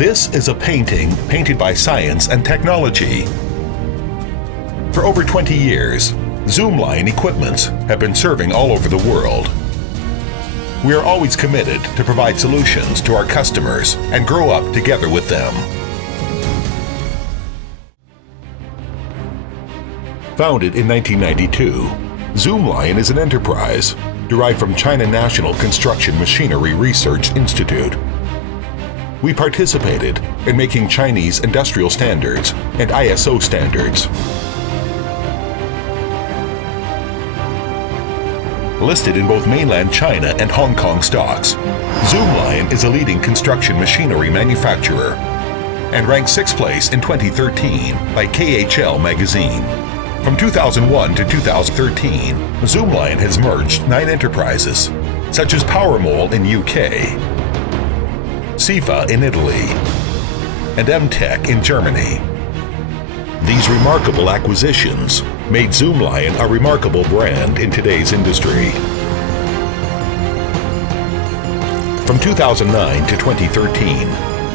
This is a painting painted by science and technology. For over 20 years, Zoomlion equipments have been serving all over the world. We are always committed to provide solutions to our customers and grow up together with them. Founded in 1992, Zoomlion is an enterprise derived from China National Construction Machinery Research Institute. We participated in making Chinese industrial standards and ISO standards. Listed in both mainland China and Hong Kong stocks, Zoomlion is a leading construction machinery manufacturer and ranked 6th place in 2013 by KHL magazine. From 2001 to 2013, Zoomlion has merged 9 enterprises, such as PowerMold in UK, SIFA in Italy, and MTech in Germany. These remarkable acquisitions made Zoomlion a remarkable brand in today's industry. From 2009 to 2013,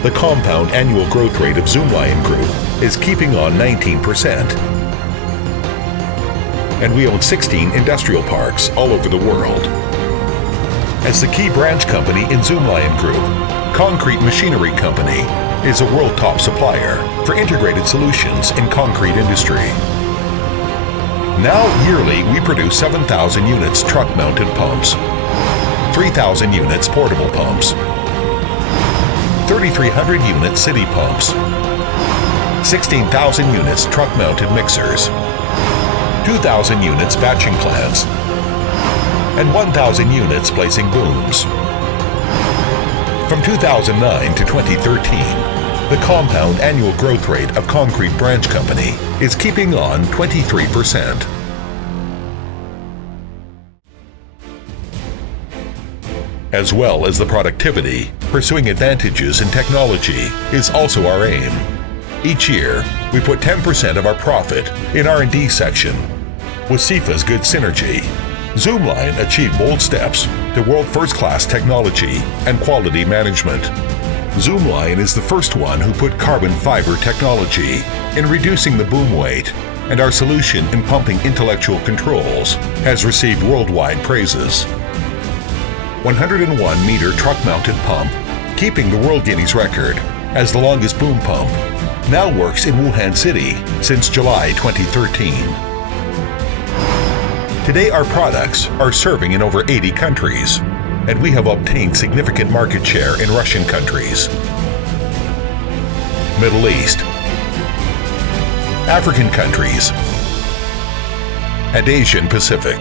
the compound annual growth rate of Zoomlion Group is keeping on 19%. And we own 16 industrial parks all over the world. As the key branch company in Zoomlion Group, Concrete Machinery Company is a world top supplier for integrated solutions in concrete industry. Now yearly we produce 7,000 units truck-mounted pumps, 3,000 units portable pumps, 3,300 units city pumps, 16,000 units truck-mounted mixers, 2,000 units batching plants, and 1,000 units placing booms. From 2009 to 2013, the compound annual growth rate of Concrete Branch Company is keeping on 23%. As well as the productivity, pursuing advantages in technology is also our aim. Each year, we put 10% of our profit in R&D section. With SIFA's good synergy, Zoomlion achieved bold steps to world first-class technology and quality management. Zoomlion is the first one who put carbon fiber technology in reducing the boom weight, and our solution in pumping intellectual controls has received worldwide praises. 101-meter truck-mounted pump, keeping the World Guinness record as the longest boom pump, now works in Wuhan City since July 2013. Today our products are serving in over 80 countries, and we have obtained significant market share in Russian countries, Middle East, African countries, and Asian Pacific.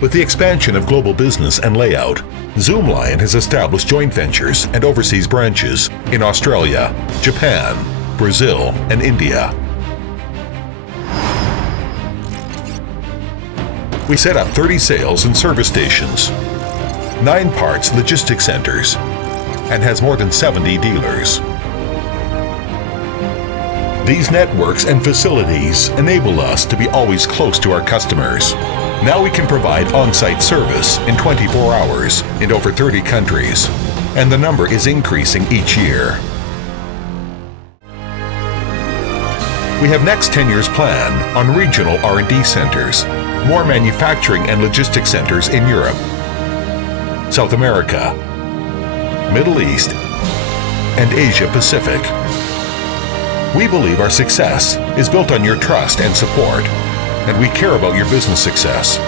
With the expansion of global business and layout, Zoomlion has established joint ventures and overseas branches in Australia, Japan, Brazil, and India. We set up 30 sales and service stations, 9 parts logistics centers, and has more than 70 dealers. These networks and facilities enable us to be always close to our customers. Now we can provide on-site service in 24 hours in over 30 countries, and the number is increasing each year. We have next 10 years plan on regional R&D centers, more manufacturing and logistics centers in Europe, South America, Middle East, and Asia Pacific. We believe our success is built on your trust and support, and we care about your business success.